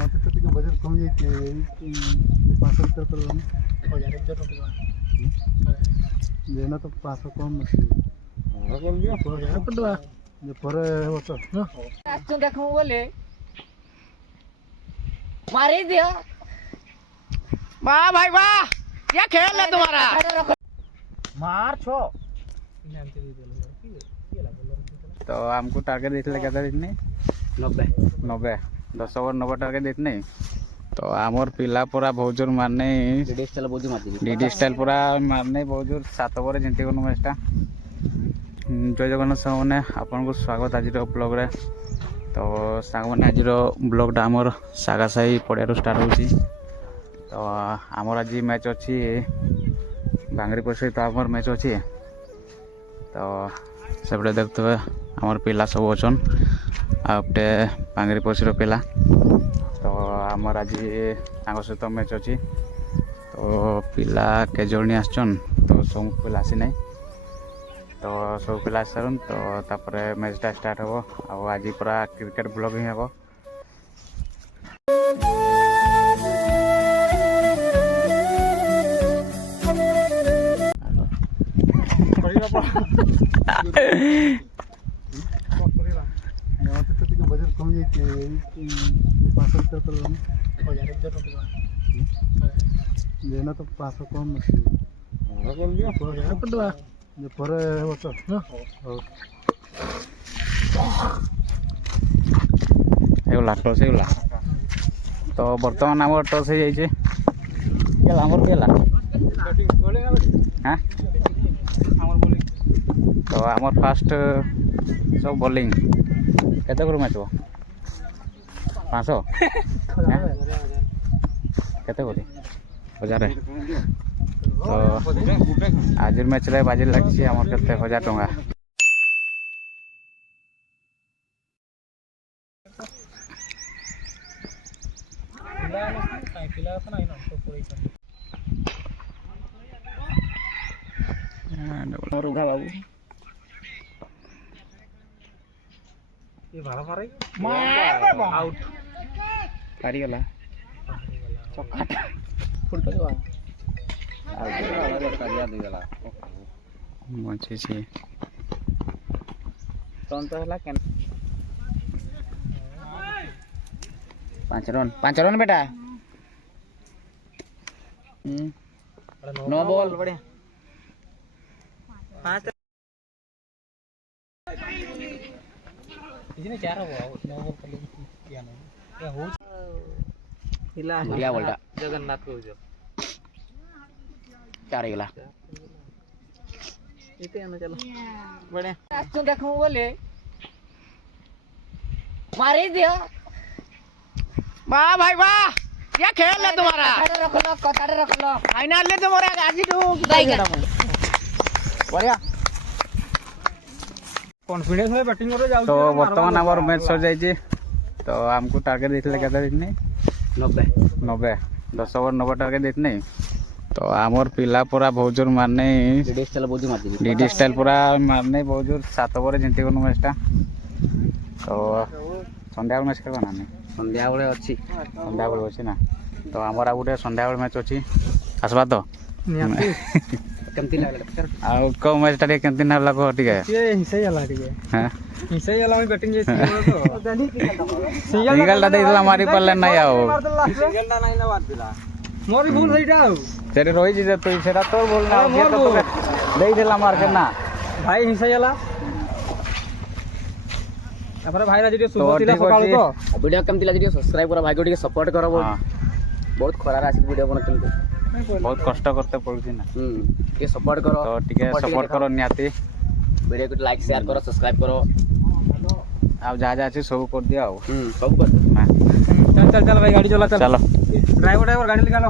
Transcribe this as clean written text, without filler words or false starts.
ମତେ ତ ଟିକେ ବଜେଟ୍ କମି ଯାଇଛି, ଏଇ 500 ଭିତରେ କରିବାନି। 1000 ଭିତରେ ଟୋଟାଲ ଯେନା ତ 500 କମ୍ ଅଛି। ଯେ ପରେ ହେବ ତ ଆସୁଛୁ ଦେଖୁ ବୋଲେ मारी दिया वाह भाई वाह क्या खेल है तुम्हारा मार छो। तो हमको टारगेट देते क्या इतने 90 10 ओवर 90 टारगेट देते तो आमर पिला पूरा बहुत जोर मारने डीडी स्टाइल पूरा मारने बहुत जोर 7 ओवर जिंती गनु मैचटा। जय जगन्नाथ सामने आपन को स्वागत आज ब्लॉग रे। तो सांग मैंने आज ब्लॉगटा आमर सागासाई पड़िया स्टार्ट होची। तो आमर आज मैच अच्छी बांगरीपुर सहित आमर मैच अच्छी। तो सेपटे देखते हुए आमर पिला सब अच्छन आपटे बांगरीपुर पिला। तो आमर आज सहित मैच अच्छी। तो पिला केजोनी आसचन तो सब पिला आसी ना तो सब पिला आसरन तो तापरे मैचटा स्टार्ट हो। आज पूरा क्रिकेट ब्लॉग ही हम मते तो ଟିକେ ବଜେଟ୍ କମି ଯାଇଛି, ଏଇ 500 ଭିତରେ କରିବାନି। 1000 ଭିତରେ ଟୋଟାଲ ଯେନା ତ 500 କମ୍ ଅଛି। ଯେ ପରେ ହେବ ତ एगला टॉस एगला। तो बर्तमान आम टॉस हो जाइए आमर केला हाँ तो आमर फास्ट सब बॉलिंग केते कर मैच 500 केते कर 1000। तो आज मैच रे बाजी लगी आमर केते 1000 टंका। रुघा बाबू ये भाड़ा मारे आउट हारी गला चक्का फुल पे आउट कालिया दे गला मछे छे टन तो हला केन 5 रन बेटा 9 बॉल बढ़िया 5 इसने 4 हुआ 9 बॉल कर किया ना क्या हो हिला बढ़िया बोलता जगन्नाथ को जो 4 गेला इते ना चलो बढ़िया आसुଛୁ देखु बोले मारी दिया वाह भाई वाह क्या खेल है तुम्हारा रख लो कतारे रख लो फाइनल ले तुम्हारा आज तो बढ़िया कॉन्फिडेंस में बैटिंग करे जाउ। तो वर्तमान आमर मैच सर जाइए। तो हमको टारगेट देते क्या 90 10 ओवर 90 टारगेट देते तो आमर पिला पूरा बहुत जोर मारने डीडी स्टाइल पूरा मारने बहुत जोर 7 ओवर जिंती गनु मैचटा। तो संध्या मैच खेलवा ना संध्या बेले अछि ना। तो आमर आ गोटे संध्या मैच अच्छी आसबा तो केमती लागला आ को मैचटा केमती नाला को ठीक है हिसाई आला ठीक है हां हिसाई आला में बैटिंग जे तो सिंगल देला मारी पड़ले नहीं आओ सिंगल ना नहीं ना बात दिला मोरी भूल सहीटा तेरे रोई जी तो सेटा तोर बोल ना ये तो दे देला मार के ना भाई हिसाई आला तापर भाई राज शुभ तिला सकाळ तो वीडियो केमती लागी सब्सक्राइब करो भाई को टिके सपोर्ट करो बहुत खरार आसी वीडियो बन केमती बहुत कष्ट करते पड़ुछि ना टिके सपोर्ट करो तो टिके सपोर्ट करो नियाती वीडियो को लाइक शेयर करो सब्सक्राइब करो अब जा अछि सब कर दिया सब कर चल चल चल भाई गाड़ी चला चल चलो ड्राइवर गाड़ी निकालो।